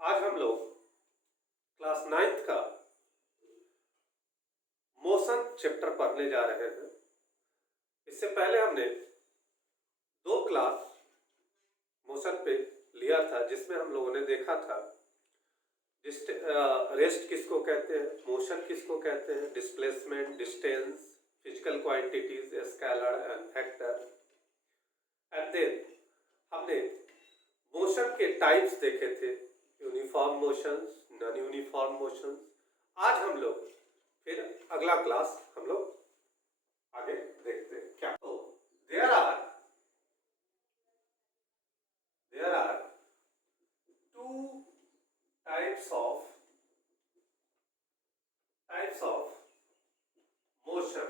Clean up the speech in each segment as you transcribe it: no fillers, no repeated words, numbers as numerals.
आज हम लोग क्लास 9th का मोशन चैप्टर पढ़ने जा रहे हैं। इससे पहले हमने 2 क्लास मोशन पे लिया था, जिसमें हम लोगों ने देखा था रेस्ट किसको कहते हैं, मोशन किसको कहते हैं, displacement, distance, physical quantities, scalar and vector. And then हमने मोशन के टाइप्स देखे थे, uniform motions, non uniform motions. आज हम लोग फिर अगला क्लास हम लोग आगे देखते हैं क्या। तो there are two types of motion.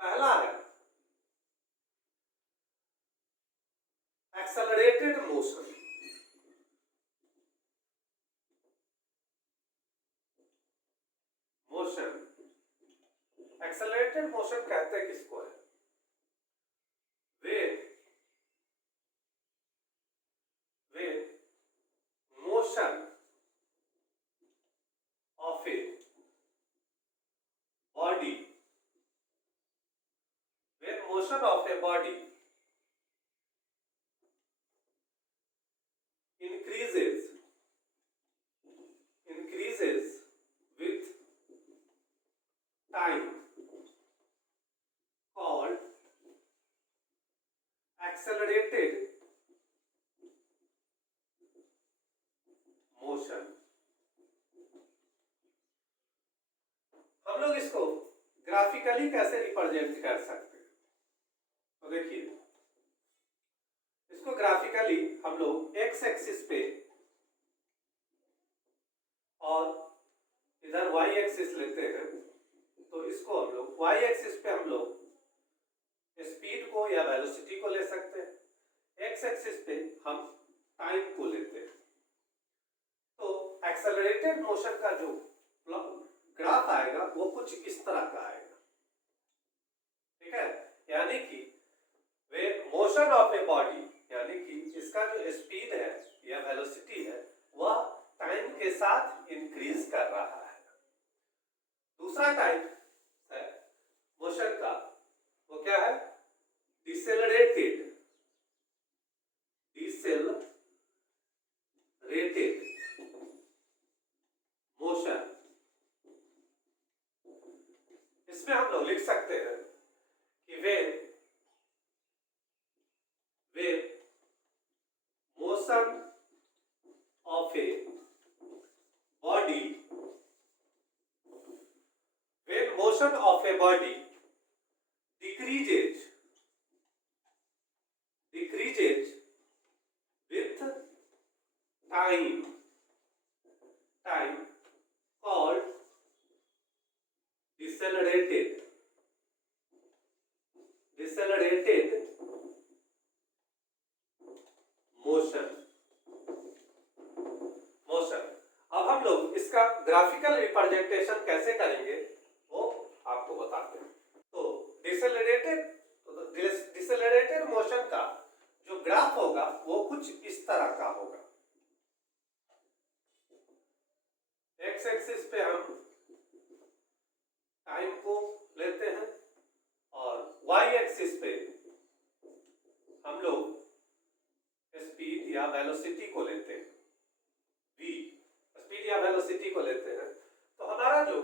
पहला है एक्सेलरेटेड मोशन। एक्सेलरेटेड मोशन कहते हैं किसको है? when motion of a body increases with time, called accelerated motion. हम लोग इसको ग्राफिकली कैसे रिप्रेजेंट कर सकते हैं? तो देखिए, इसको ग्राफिकली हम लोग एक्स एक्सिस पे और इधर वाई एक्सिस लेते हैं। तो इसको हम लोग वाई एक्सिस पे हम लोग स्पीड को या वेलोसिटी को ले सकते हैं, एक्स एक्सिस पे हम टाइम को लेते हैं। तो एक्सेलरेटेड मोशन का जो ग्राफ आएगा वो कुछ इस तरह का आएगा, ठीक है। यानी कि वे मोशन ऑफ ए बॉडी, यानी कि इसका जो स्पीड है या वेलोसिटी है वह टाइम के साथ इंक्रीज कर रहा है। दूसरा टाइप है मोशन का, वो क्या है? Decelerated motion. इसमें हम लोग लिख सकते हैं कि वे motion of a body decreases with time called decelerated motion. अब हम लोग इसका ग्राफिकल रिप्रेजेंटेशन कैसे करेंगे वो आपको बताते हैं। तो डिसेलरेटेड मोशन का जो ग्राफ होगा वो कुछ इस तरह का होगा। एक्स एक्सिस पे हम टाइम को लेते हैं और वाई एक्सिस पे हम लोग स्पीड या वेलोसिटी को लेते हैं, स्पीड या वेलोसिटी को लेते हैं। तो हमारा जो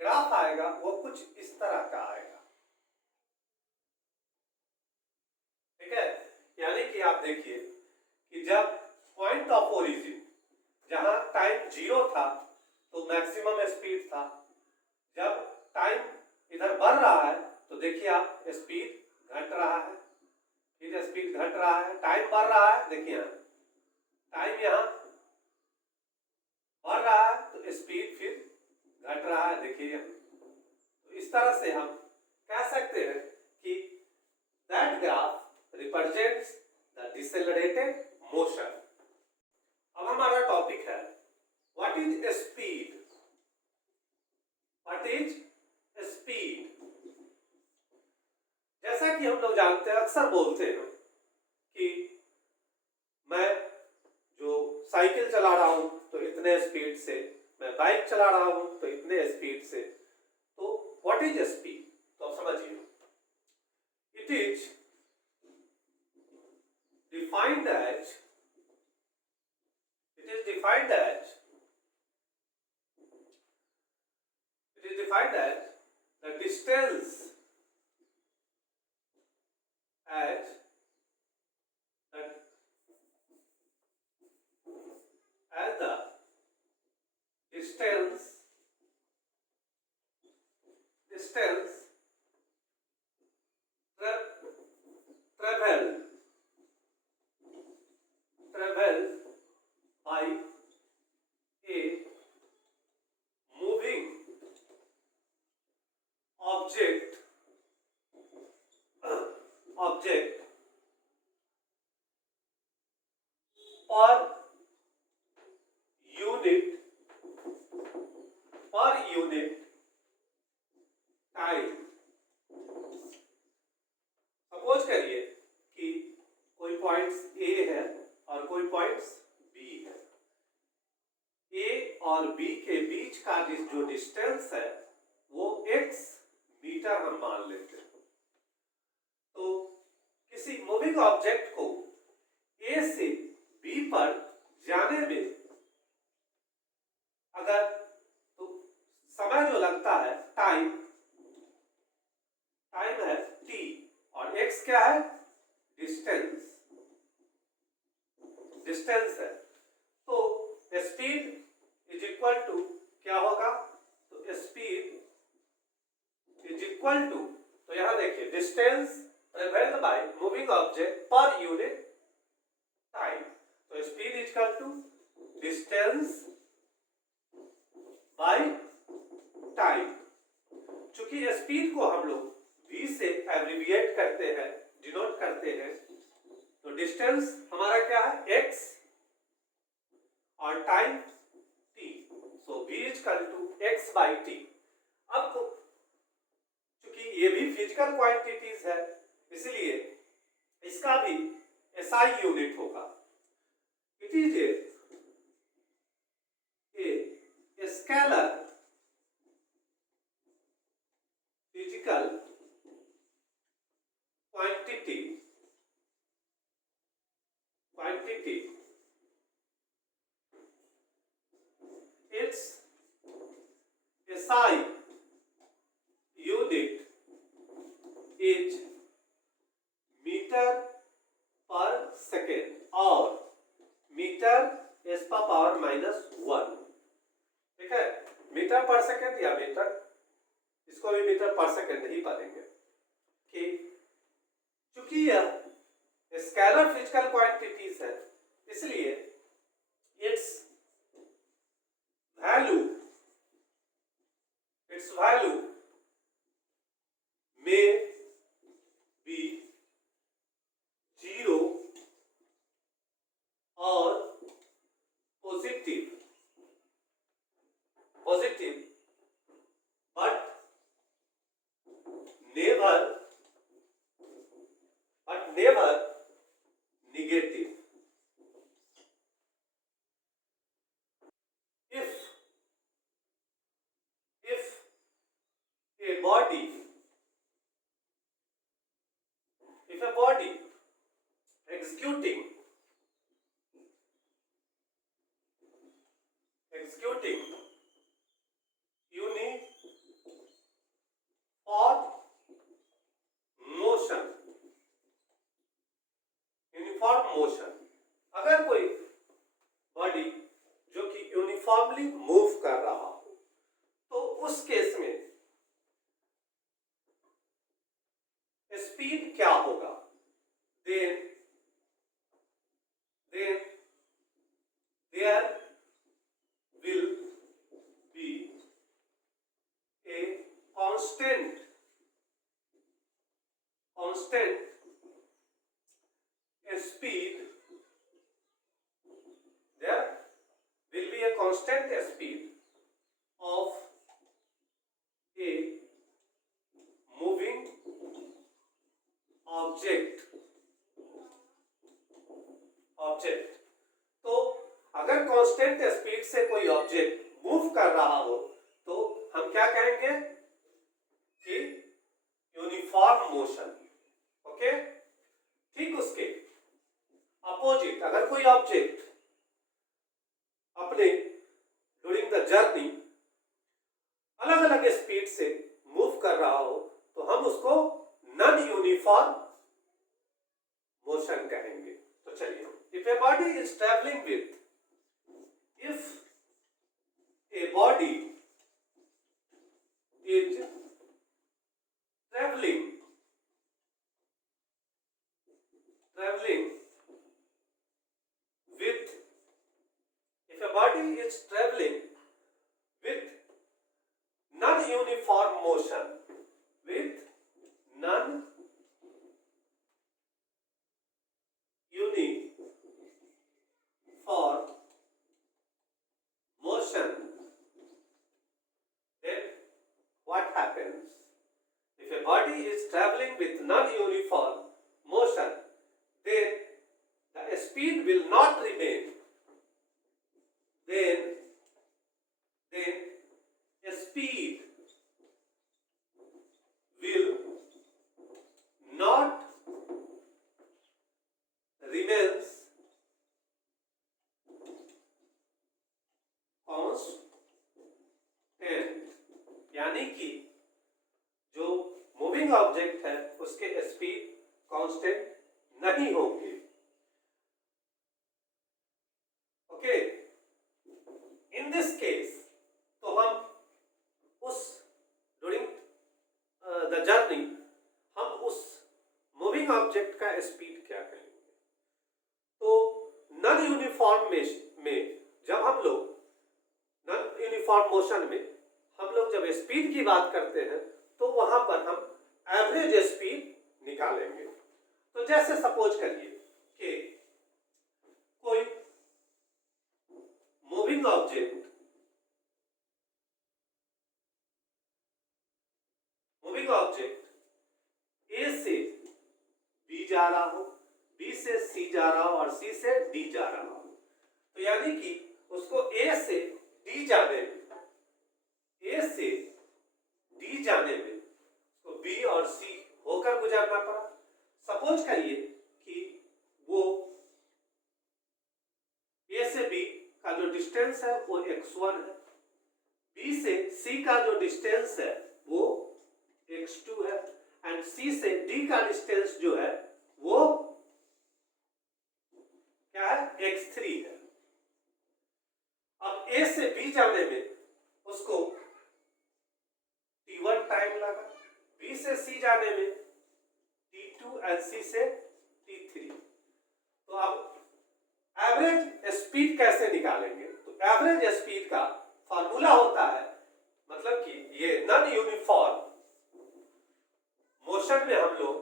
ग्राफ आएगा वो कुछ इस तरह का आएगा, ठीक है। यानी कि आप देखिए कि जब पॉइंट ऑफ ओरिजिन जहां टाइम 0 था तो मैक्सिमम स्पीड था। जब टाइम इधर बढ़ रहा है तो देखिए आप स्पीड घट रहा है, फिर स्पीड घट रहा है, टाइम बढ़ रहा है, देखिए टाइम यहाँ बढ़ रहा है तो स्पीड फिर घट रहा है, देखिए। तो इस तरह से हम कह सकते हैं कि that graph represents the decelerated motion. अब हमारा टॉपिक है व्हाट इज स्पीड। जैसा कि हम लोग जानते हैं, अक्सर बोलते हैं कि साइकिल चला रहा हूं तो इतने स्पीड से, मैं बाइक चला रहा हूं तो इतने स्पीड से। तो व्हाट इज स्पीड? तो आप समझिए, it is defined as it is defined as the distance as the distance traveled by a moving object per unit time. Suppose करिए कि कोई पॉइंट्स ए है और कोई पॉइंट्स बी है। ए और बी के बीच का जो डिस्टेंस है वो x मीटर हम मान लेते हैं। तो किसी मूविंग ऑब्जेक्ट को ए से बी पर जाने में अगर तो समय जो लगता है टाइम है t और x क्या है? डिस्टेंस है। तो स्पीड इज इक्वल टू क्या होगा? तो स्पीड इज इक्वल टू, तो यहां देखिए, distance travelled by moving object per unit time. तो speed is equal to distance by time. चूंकि स्पीड को हम लोग v से एब्रिविएट करते हैं, डिनोट करते हैं, तो डिस्टेंस हमारा क्या है? x और time t। So v is equal to x by t। अब चूंकि ये भी फिजिकल क्वांटिटीज है, इसलिए इसका भी SI यूनिट होगा। It is a scalar physical quantity its SI unit is metre per second और मीटर s का पावर -1। ठीक है, मीटर पर सेकेंड या मीटर, इसको भी मीटर पर सेकेंड नहीं पढ़ेंगे कि चूंकि यह स्केलर फिजिकल क्वांटिटीज है, इसलिए इट्स वैल्यू में बी 0 और positive but never negative। If a body executing uniform motion, अगर कोई बॉडी जो कि यूनिफॉर्मली मूव कर रहा हो, तो उस केस में स्पीड क्या होगा? then there will be a constant speed. There will be a constant speed of a moving object। तो अगर कांस्टेंट स्पीड से कोई ऑब्जेक्ट मूव कर रहा हो तो हम क्या कहेंगे कि यूनिफॉर्म मोशन। ओके, ठीक उसके अपोजिट अगर कोई ऑब्जेक्ट अपने ड्यूरिंग द जर्नी अलग अलग स्पीड से मूव कर रहा हो तो हम उसको नॉन यूनिफॉर्म मोशन कहेंगे। तो चलिए, if a body is travelling with if a body is traveling with if a body is traveling with non-uniform motion with non-uniform motion, then what happens? If a body is traveling with non-uniform motion, then the speed will not remain. Then a speed will not remains constant, यानी कि जो moving object है उसके speed constant नहीं होंगे। Okay, in this case तो हम उस ड्यूरिंग द जर्नी हम उस मूविंग ऑब्जेक्ट का स्पीड क्या कहेंगे? तो नॉन यूनिफॉर्म में जब हम लोग नॉन यूनिफॉर्म मोशन में हम लोग जब स्पीड की बात करते हैं तो वहां पर हम एवरेज स्पीड निकालेंगे। तो जैसे सपोज करिए कि कोई मूविंग ऑब्जेक्ट ए से बी जा रहा हो, बी से सी जा रहा हो और सी से डी जा रहा हो, तो यानी कि उसको ए से डी जाने में उसको बी और सी होकर गुजरना पड़ा। सपोज करिए कि वो ए से बी का जो डिस्टेंस है वो x1 है, बी से सी का जो डिस्टेंस है वो x2 है एंड सी से डी का डिस्टेंस जो है वो क्या है, x3 है। अब ए से बी जाने में उसको t1 टाइम लगा, बी से सी जाने में t2 एंड सी से t3। तो अब एवरेज स्पीड कैसे निकालेंगे? तो एवरेज स्पीड का फॉर्मूला होता है, मतलब कि ये नॉन यूनिफॉर्म मोशन में हम लोग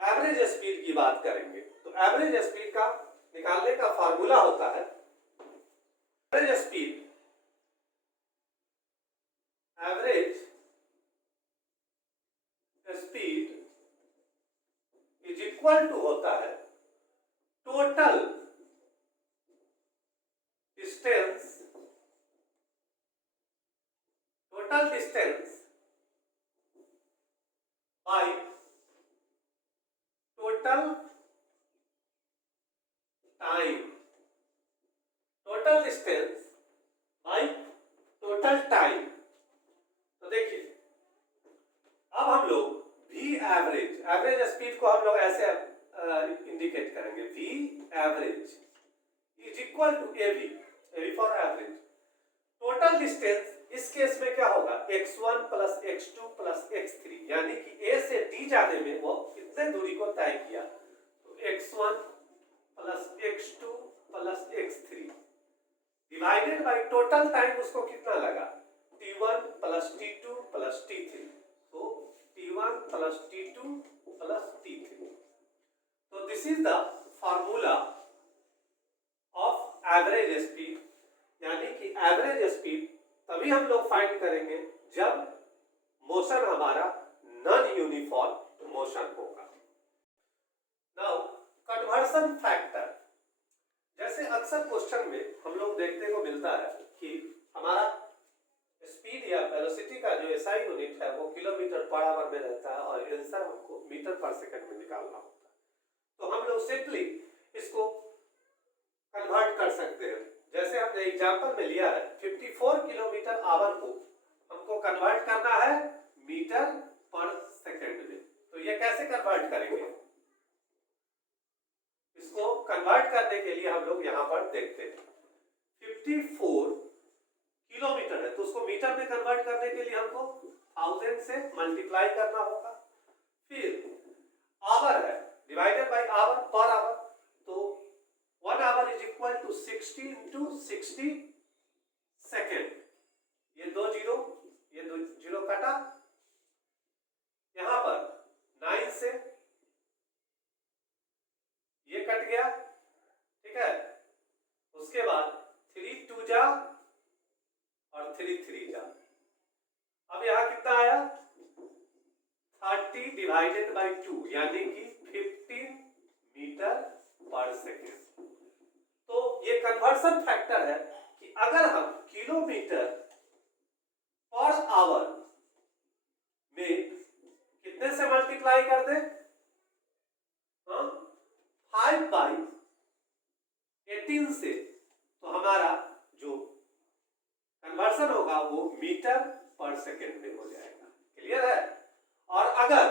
एवरेज स्पीड की बात करेंगे। तो एवरेज स्पीड का निकालने का फॉर्मूला होता है average speed is equal to होता है total distance by total time. Total distance by total time. तो देखिए, अब हम लोग वी एवरेज स्पीड को हम लोग ऐसे इंडिकेट करेंगे, V average is equal to AV for average. Total distance इस केस में क्या होगा, x1 plus x2 plus x3, यानी कि ए से डी जाने में वो कितने दूरी को तय किया, तो x1 plus x2 plus x3 divided by total time उसको कितना लगा, t1 plus t2 plus t3, तो t1 plus t2 plus t3। तो this is the formula of average speed, यानी कि एवरेज स्पीड तभी हम लोग फाइंड करेंगे जब मोशन हमारा नॉन यूनिफॉर्म मोशन होगा। नाउ कन्वर्शन फैक्टर, जैसे अक्सर क्वेश्चन में हम लोग देखने को मिलता है कि हमारा स्पीड या वेलोसिटी का जो एसआई यूनिट है वो किलोमीटर पर आवर में रहता है और आंसर हमको मीटर पर सेकंड में निकालना होता है। तो हम लोग सिंपली इसको कन्वर्ट कर सकते हैं। जैसे हमने एग्जांपल में लिया है 54 किलोमीटर आवर को हमको कन्वर्ट करना है मीटर पर सेकंड में। तो ये कैसे कन्वर्ट करेंगे? इसको कन्वर्ट करने के लिए हम लोग यहाँ पर देखते हैं 54 किलोमीटर है तो उसको मीटर में कन्वर्ट करने के लिए हमको 1000 से मल्टीप्लाई करना होगा। फिर आवर है divided by hour per hour, तो 1 hour is equal to 60 into 60 second. ये दो जीरो कटा, यहां पर 9 से ये कट गया, ठीक है। उसके बाद 3 2 जा और 3 3 जा। अब यहां कितना आया 30 डिवाइडेड बाय 2 यानी कि 15 मीटर पर सेकेंड। तो ये कन्वर्शन फैक्टर है कि अगर हम किलोमीटर पर आवर में कितने से मल्टीप्लाई कर दें, 5 बाई 18 से, तो हमारा जो कन्वर्शन होगा वो मीटर पर सेकेंड में हो जाएगा। क्लियर है? और अगर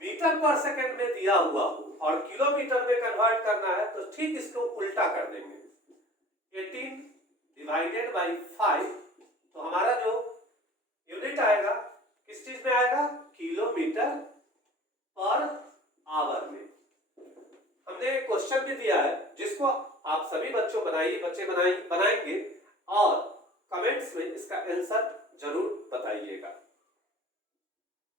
मीटर पर सेकेंड में दिया हुआ हो और किलोमीटर में कन्वर्ट करना है तो ठीक इसको उल्टा कर देंगे, 18 डिवाइडेड बाई 5, तो हमारा जो यूनिट आएगा किस चीज में आएगा, किलोमीटर पर आवर में। हमने क्वेश्चन भी दिया है जिसको आप सभी बच्चे बनाएंगे और कमेंट्स में इसका आंसर जरूर बताइएगा।